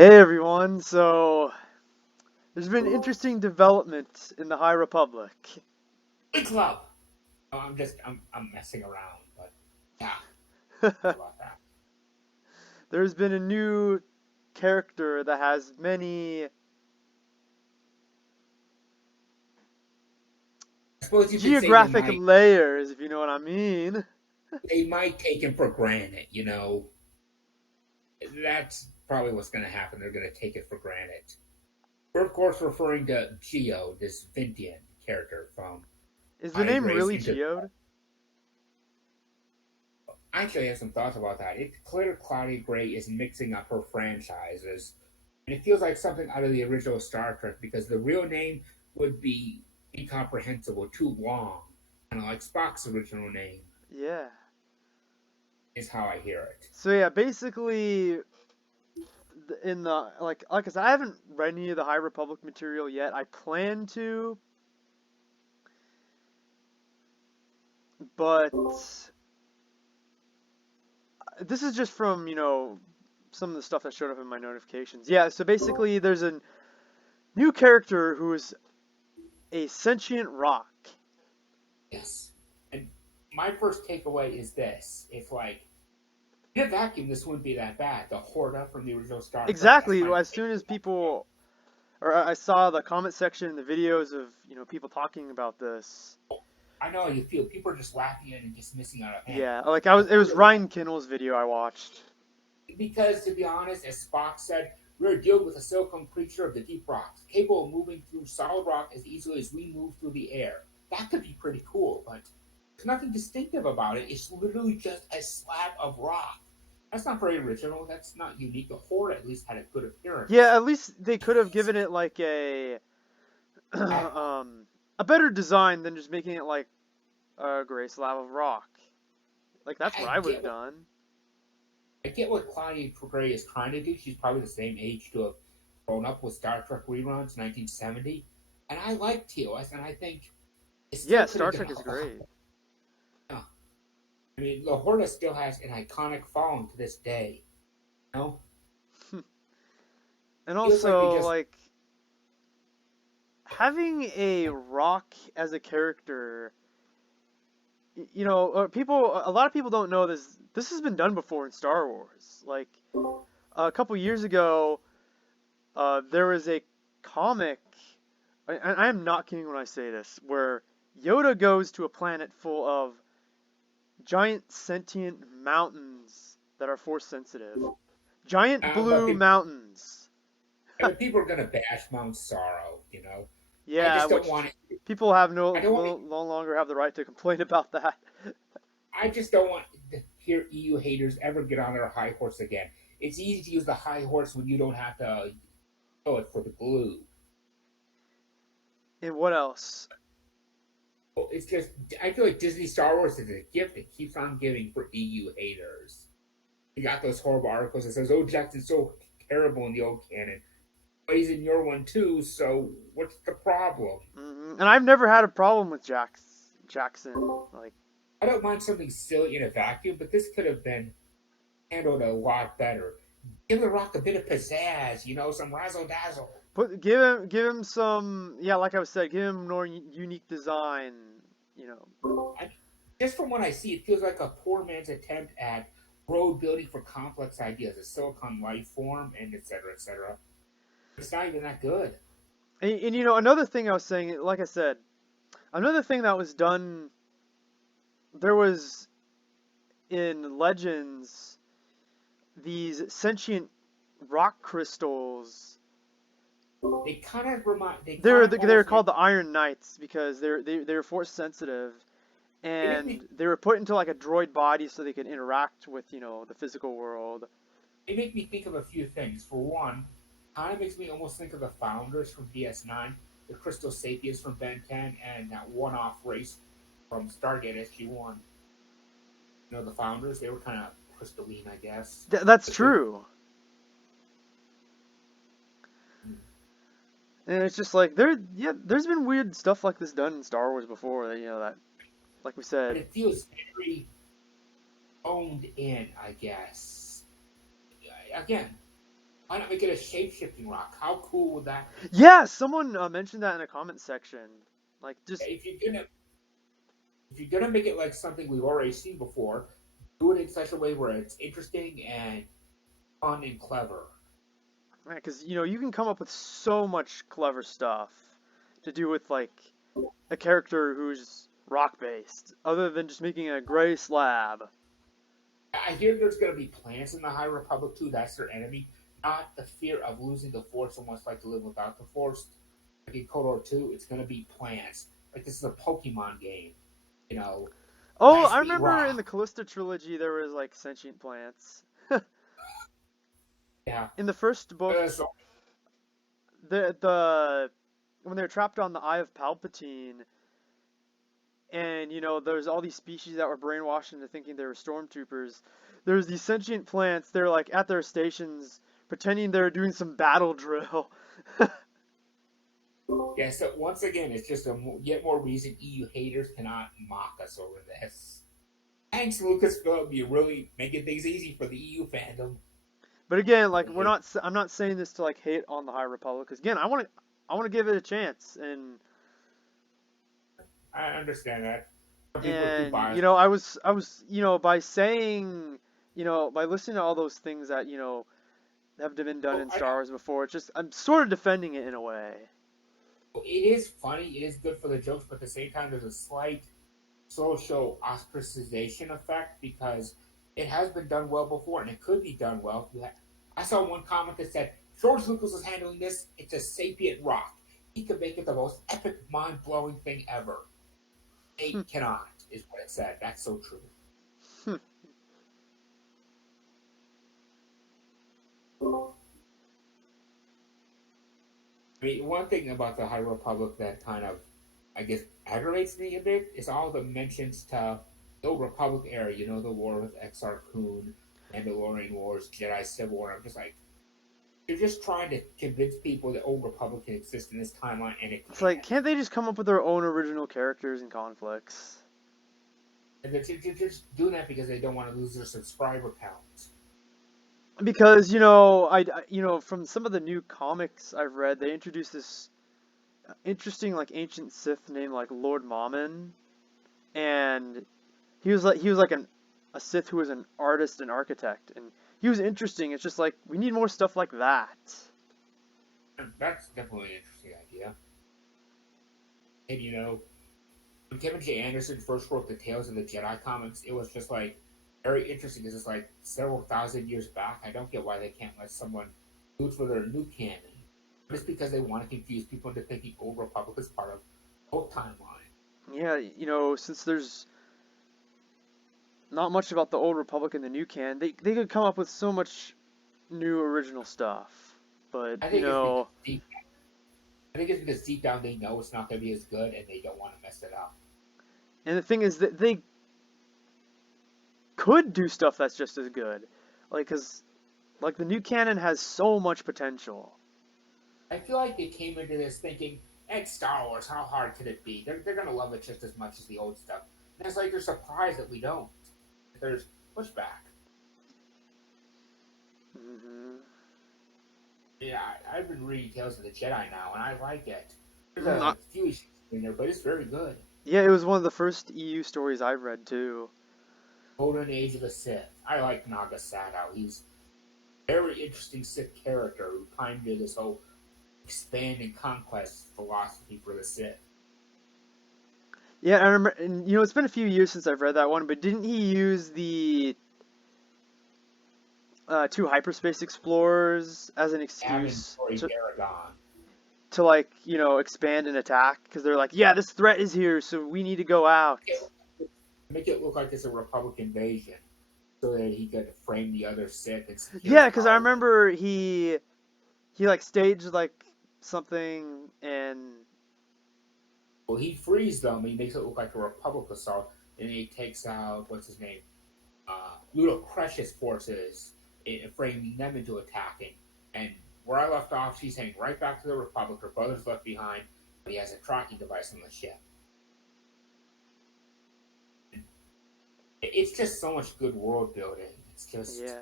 Hey everyone, so there's been interesting development in the High Republic. Big club. Oh, I'm messing around, but yeah, talk about that. There's been a new character that has many I suppose you could say geographic layers, if you know what I mean. they might take him for granted. That's probably what's going to happen. They're going to take it for granted. We're of course referring to Geo, this Vintian character from Is the I name Race really into. Geode? I actually have some thoughts about that. It's clear Claudia Gray is mixing up her franchises, and it feels like something out of the original Star Trek because the real name would be incomprehensible, too long, kind of like Spock's original name. Yeah. Is how I hear it. So yeah, basically in the like I said, I haven't read any of the High Republic material yet. I plan to, but this is just from, some of the stuff that showed up in my notifications. Yeah, so basically there's a new character who is a sentient rock. Yes. And my first takeaway is this: it's like in a vacuum, this wouldn't be that bad. The Horta from the original Star Trek. That's Exactly. my As take. soon as people, or I saw the comment section and the videos of people talking about this. I know how you feel. People are just laughing at it and dismissing out of hand. Yeah, The it was Horta, Ryan Kinnell's video I watched. because to be honest, as Spock said, we're dealing with a silicone creature of the deep rocks, capable of moving through solid rock as easily as we move through the air. That could be pretty cool, but there's nothing distinctive about it. It's literally just a slab of rock. That's not very original. That's not unique. The Horde at least had a good Yeah, appearance. at least they could have given it like a better design than just making it like a gray slab of rock. Like that's what I I would have get what done. I get what Claudia Gray is trying to do. She's probably the same age to have grown up with Star Trek reruns, 1970. And I like TOS, and I think it still Yeah, could Star have done Trek is a lot great. better. I mean, La Horda still has an iconic following to this day. You know, And feels like they also just like having a rock as a character, a lot of people don't know this. This has been done before in Star Wars. Like a couple years ago, there was a comic. I am not kidding when I say this, where Yoda goes to a planet full of giant sentient mountains that are force sensitive. Giant but blue mountains. people are gonna bash Mount Sorrow. I Yeah, just don't which want it. people have I don't want. no longer have the right to complain about that. I just don't want to hear EU haters ever get on their high horse again. It's easy to use the high horse when you don't have to go it for the glue. And what else? It's just I feel like Disney Star Wars is a gift that keeps on giving for EU haters. You got those horrible articles that says, "Oh, Jackson's so terrible in the old canon, but he's in your one too. So what's the problem?" And I've never had a problem with Jackson. Like, I don't mind something silly in a vacuum, but this could have been handled a lot better. Give the Rock a bit of pizzazz, some razzle dazzle. give him some, yeah, like I said, give him more unique design. You know, I, just from what I see, it feels like a poor man's attempt at road building for complex ideas, a silicon life form, and et cetera, et cetera. It's not even that good. and another thing I was saying, like I said, another thing that was done, there was in Legends these sentient rock crystals. They kind of They're almost called make the Iron Knights because they're force sensitive, they make me and they were put into like a droid body so they could interact with the physical world. they make me think of a few things. For one, kind of makes me almost think of the founders from DS9, the Crystal Sapiens from Ben 10, and that one-off race from Stargate SG-1. The founders, they were kind of crystalline, I guess. That's But they, true. And it's just like there's been weird stuff like this done in Star Wars before. That like we but said. it feels very owned in, I guess. Again, Why not make it a shape-shifting rock? How cool would that be? Yeah, someone mentioned that in a comment section. Like, just If you're gonna make it like something we've already seen before, do it in such a way where it's interesting and fun and clever. because you can come up with so much clever stuff to do with like a character who's rock based, other than just making a gray slab. I hear there's gonna be plants in the High Republic too. That's their enemy, not the fear of losing the Force and what's like to live without the Force. Like in Cold War 2, it's gonna be plants. Like this is a Pokemon game, you know. Oh, Has I to be remember in rock. the Callista trilogy there was like sentient plants. Yeah. In the first book, So the when they were trapped on the Eye of Palpatine, and there's all these species that were brainwashed into thinking they were stormtroopers. There's these sentient plants. They're like at their stations, pretending they're doing some battle drill. yeah, so once again, it's just yet more reason EU haters cannot mock us over this. Thanks, Lucasfilm. You're really making things easy for the EU fandom. But again, like I'm not saying this to like hate on the High Republic, because again, I want to give it a chance, I understand that. Some people are too and biased. I was by saying, by listening to all those things that have been done Oh, in Star Wars before, it's just I'm sort of defending it in a way. it is funny. It is good for the jokes, but at the same time, there's a slight social ostracization effect because it has been done well before, and it could be done well. I saw one comment that said, George Lucas is handling this. It's a sapient rock. He could make it the most epic, mind-blowing thing ever. They cannot, is what it said. That's so true. I mean, one thing about the High Republic that kind of, I guess, aggravates me a bit is all the mentions to the Old Republic era. You know, the war with Exar Kun, Mandalorian Wars, Jedi Civil War. I'm just like, you're just trying to convince people that Old Republic can exist in this timeline, and it It's like, can't. can't they just come up with their own original characters and conflicts? And they're just doing that because they don't want to lose their subscriber count. Because from some of the new comics I've read, they introduced this interesting like ancient Sith named like Lord Mammon, and he was like a Sith who was an artist and architect, and he was interesting. It's just like we need more stuff like that. And that's definitely an interesting idea. And when Kevin J. Anderson first wrote the Tales of the Jedi comics, it was just like very interesting because it's like several thousand years back. I don't get why they can't let someone do it for their new canon. Just because they want to confuse people into thinking Old Republic is part of both timeline. Yeah, since there's not much about the old Republic in the new canon, they could come up with so much new original stuff. But I think it's because deep. I think it's because deep down they know it's not going to be as good and they don't want to mess it up. and the thing is that they could do stuff that's just as good, like because like the new canon has so much potential. I feel like they came into this thinking, it's Star Wars, how hard could it be? They're going to love it just as much as the old stuff. And it's like they're surprised that we don't. There's pushback. Hmm. Yeah, I've been reading Tales of the Jedi now, and I like it. There's a few issues in there, but it's very good. Yeah, it was one of the first EU stories I've read too. Golden Age of the Sith. I like Naga Sato. He's a very interesting Sith character who pioneered this whole expand and conquest philosophy for the Sith. Yeah, I remember, and it's been a few years since I've read that one, but didn't he use the two hyperspace explorers as an Having excuse Tori Baragon. to like expand and attack? Because they're like, yeah, this threat is here, so we need to go out. Make it look like it's a Republic invasion, so that he could frame the other Sith and Yeah, because I remember he like staged like something and well, he frees them. He makes it look like a Republic assault, and he takes out what's his name, Ludo Crush's forces, framing them into attacking. And where I left off, she's heading right back to the Republic. Her brother's left behind, but he has a tracking device on the ship. It's just so much good world building. It's just yeah.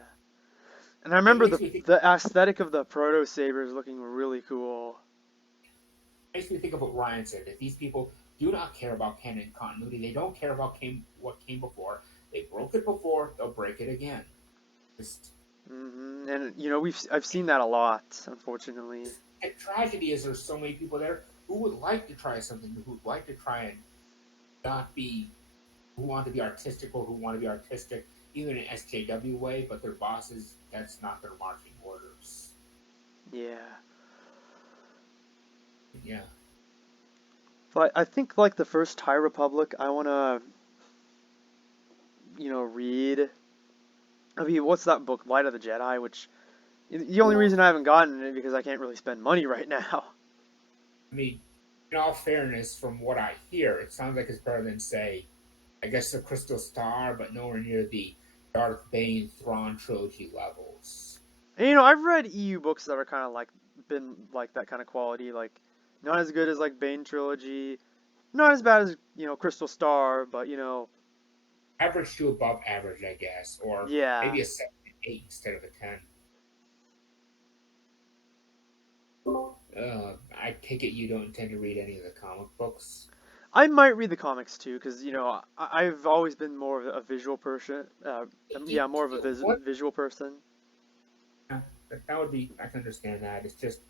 And I It remember makes me think. the aesthetic of the proto sabers looking really cool. Makes me think of what Ryan said. That these people do not care about canon continuity. They don't care about what came before. They broke it before. They'll break it again. Just, And I've seen that a lot, unfortunately. the tragedy is there's so many people there who would like to try something new, who would like to try and not be, who want to be artistic or who want to be artistic, even in an SJW way, but their bosses, that's not their marching orders. Yeah. Yeah. But I think like the first High Republic, I wanna, read. I mean, what's that book, Light of the Jedi? Which the only reason I haven't gotten it because I can't really spend money right now. I mean, in all fairness, from what I hear, it sounds like it's better than, say, I guess the Crystal Star, but nowhere near the Darth Bane Thrawn trilogy levels. And I've read EU books that are kind of like been like that kind of quality, like not as good as like Bane trilogy, not as bad as Crystal Star, but Average to above average, I guess, or yeah. maybe a 7 8 instead of a 10. I take it you don't intend to read any of the comic books. I might read the comics too, because I've always been more of a visual person. Yeah, more of a What? visual person. Yeah, that would be. I can understand that. It's just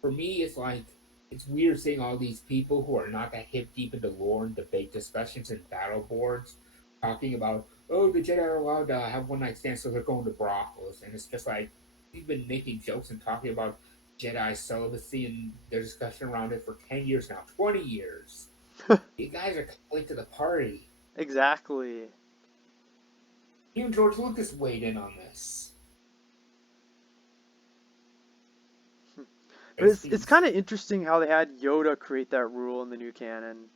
for me. It's like it's weird seeing all these people who are not that hip deep into lore and debate discussions and battle boards talking about, oh, the Jedi are allowed to have one night stands, so they're going to brothels, and it's just like we've been making jokes and talking about Jedi celibacy and their discussion around it for 10 years now, 20 years. You guys are late to the party. Exactly. Even George Lucas weighed in on this. But it's kind of interesting how they had Yoda create that rule in the new canon.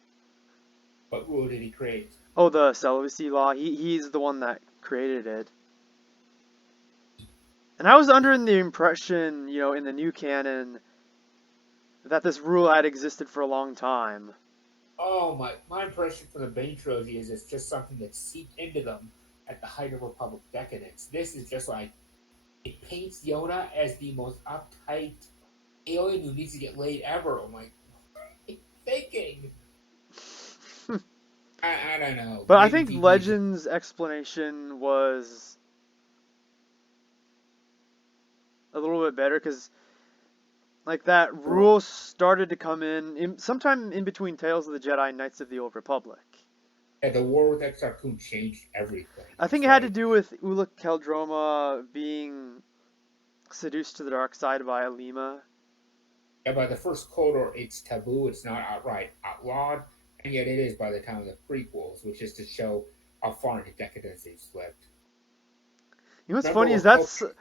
What rule did he create? Oh, the celibacy law. He's the one that created it. And I was under the impression, in the new canon, that this rule had existed for a long time. Oh, my impression from the Bane trilogy is it's just something that seeped into them at the height of Republic decadence. This is just like it paints Yoda as the most uptight alien who needs to get laid ever. I'm like, what are you thinking? I don't know. But I Maybe think people need to. Legend's explanation was a little bit better because, like, that rule started to come in sometime in between Tales of the Jedi and Knights of the Old Republic. Yeah, the war with Exar Kun changed everything. I think It's it had to like, do with Ula Keldroma being seduced to the dark side by Alima. yeah, by the first KOTOR, it's taboo. It's not outright outlawed, and yet it is by the time of the prequels, which is to show how far into decadence they've slipped. What's Remember funny is when KOTOR.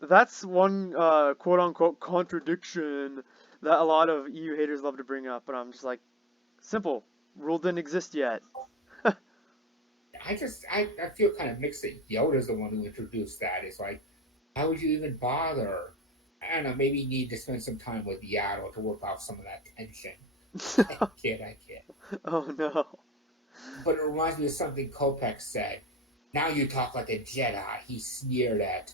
that's one quote unquote contradiction that a lot of EU haters love to bring up, and I'm just like, simple. Rule didn't exist yet. I feel kind of mixed that Yoda's the one who introduced that. It's like, how would you even bother? I don't know, maybe you need to spend some time with Yaddle to work off some of that tension. I kid. Oh no. But it reminds me of something Kopek said. Now you talk like a Jedi. He sneered at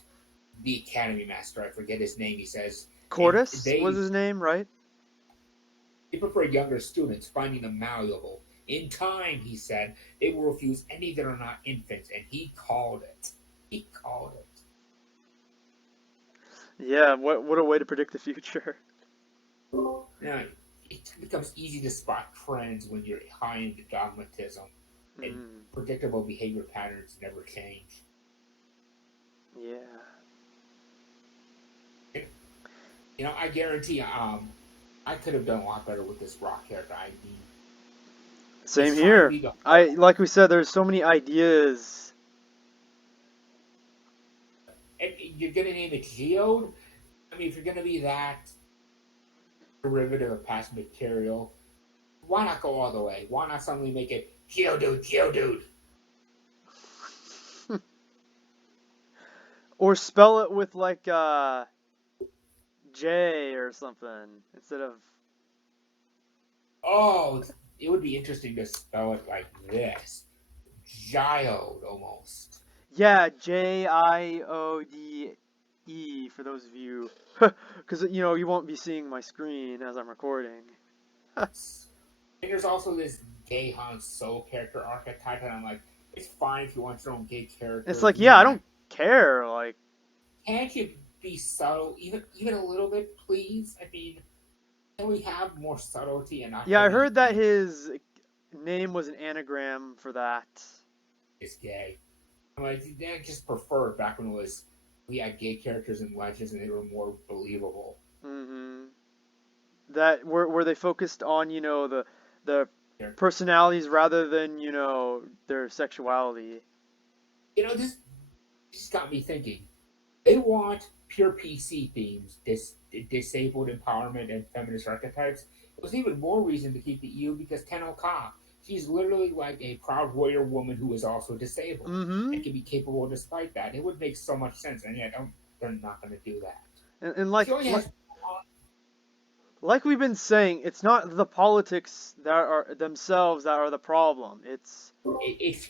the Academy Master. I forget his name. He says, and Cordis was his name, right? they prefer younger students, finding them malleable. In time, he said, they will refuse any that are not infants, and he called it. He called it. Yeah, what a way to predict the future. Now, it becomes easy to spot trends when you're high into dogmatism, and predictable behavior patterns never change. Yeah. I guarantee I could have done a lot better with this rock character. I mean, Same here. Like we said, there's so many ideas. And you're going to name it Geode? I mean, if you're going to be that derivative of past material, why not go all the way? Why not suddenly make it Geodude? Or spell it with like J or something instead of. Oh, it would be interesting to spell it like this. Geode, almost. Yeah, Jiode for those of you, because you won't be seeing my screen as I'm recording. And there's also this gay Han Solo character archetype, and I'm like, it's fine if you want your own gay It's character. like, You yeah, I want, don't care. Like, can't you be subtle, even a little bit, please? I mean, can we have more subtlety and not yeah, I heavy heard that his name was an anagram for that. is gay? I'm like, I just preferred back when it was we had gay characters in Legends and they were more believable. Hmm. That were they focused on, the Yeah. personalities rather than, their sexuality. This just got me thinking. They want pure PC themes, disabled empowerment and feminist archetypes. It was even more reason to keep the EU because Tenno Ka, she's literally like a proud warrior woman who is also disabled Hmm. and can be capable despite that. It would make so much sense, and yet they're not going to do that. And She only has like we've been saying, it's not the politics that are themselves that are the problem. it's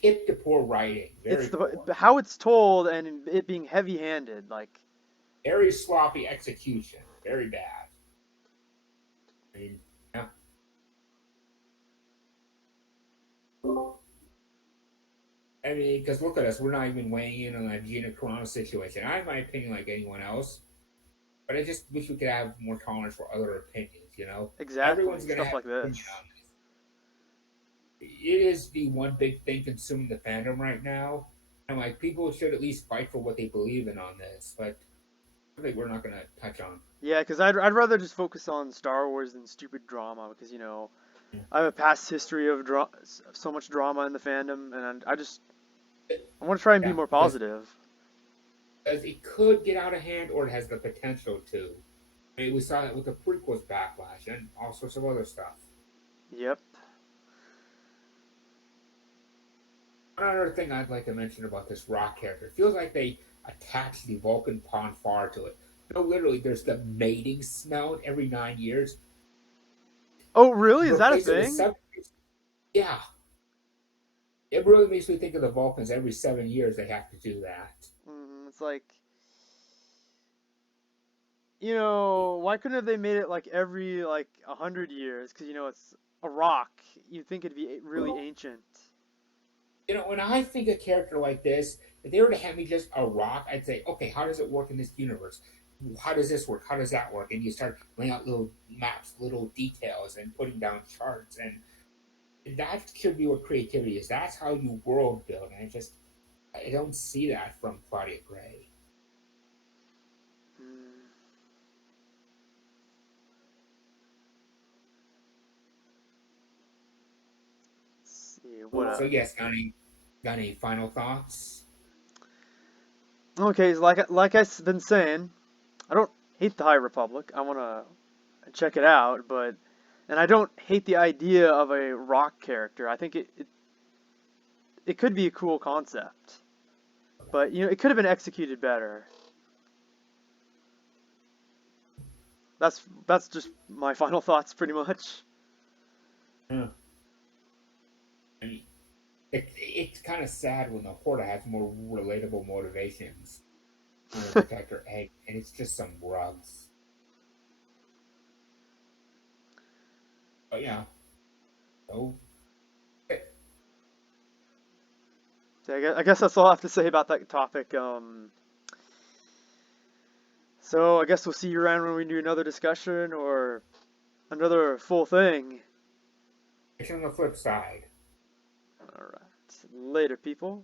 hip to poor writing, It's very the poor, how it's told and it being heavy-handed. Like, very sloppy execution, very bad. I mean, yeah. I mean, because look at us, we're not even weighing in on that Gina Carano situation. I have my opinion like anyone else, but I just wish we could have more tolerance for other opinions. exactly, Everyone's going to stuff have like an opinion this. on this. It is the one big thing consuming the fandom right now. And like, people should at least fight for what they believe in on this, but I think we're not going to touch on. Yeah, because I'd rather just focus on Star Wars than stupid drama. Because I have a past history of so much drama in the fandom, and I want to try and be Yeah, more positive. because it could get out of hand, or it has the potential to. I mean, we saw that with the prequels backlash and all sorts of other stuff. Yep. One other thing I'd like to mention about this rock character, it feels like they attached the Vulcan Ponfar to it. No, literally, there's the mating smell every 9 years. Oh, really? Is that a Replace it with thing? 7 years. Yeah, it really makes me think of the Vulcans. Every 7 years, they have to do that. It's like, why couldn't have they made it like every like 100 years? Because it's a rock. You'd think it'd be really ancient. When I think a character like this, if they were to hand me just a rock, I'd say, okay, how does it work in this universe? How does this work? How does that work? And you start laying out little maps, little details, and putting down charts. And that should be what creativity is. That's how you world build. And I don't see that from Claudia Gray. Hmm. Let's see what So else. yes, got any final thoughts? Okay, so like I've been saying, I don't hate the High Republic. I want to check it out, and I don't hate the idea of a rock character. I think it could be a cool concept, but it could have been executed better. That's just my final thoughts, pretty much. Yeah. I mean, it's kind of sad when the Horda has more relatable motivations than to protect her egg, and it's just some rugs. But yeah, so So I guess that's all I have to say about that topic. So I guess we'll see you around when we do another discussion or another full thing. it's on the flip side. All right, later, people.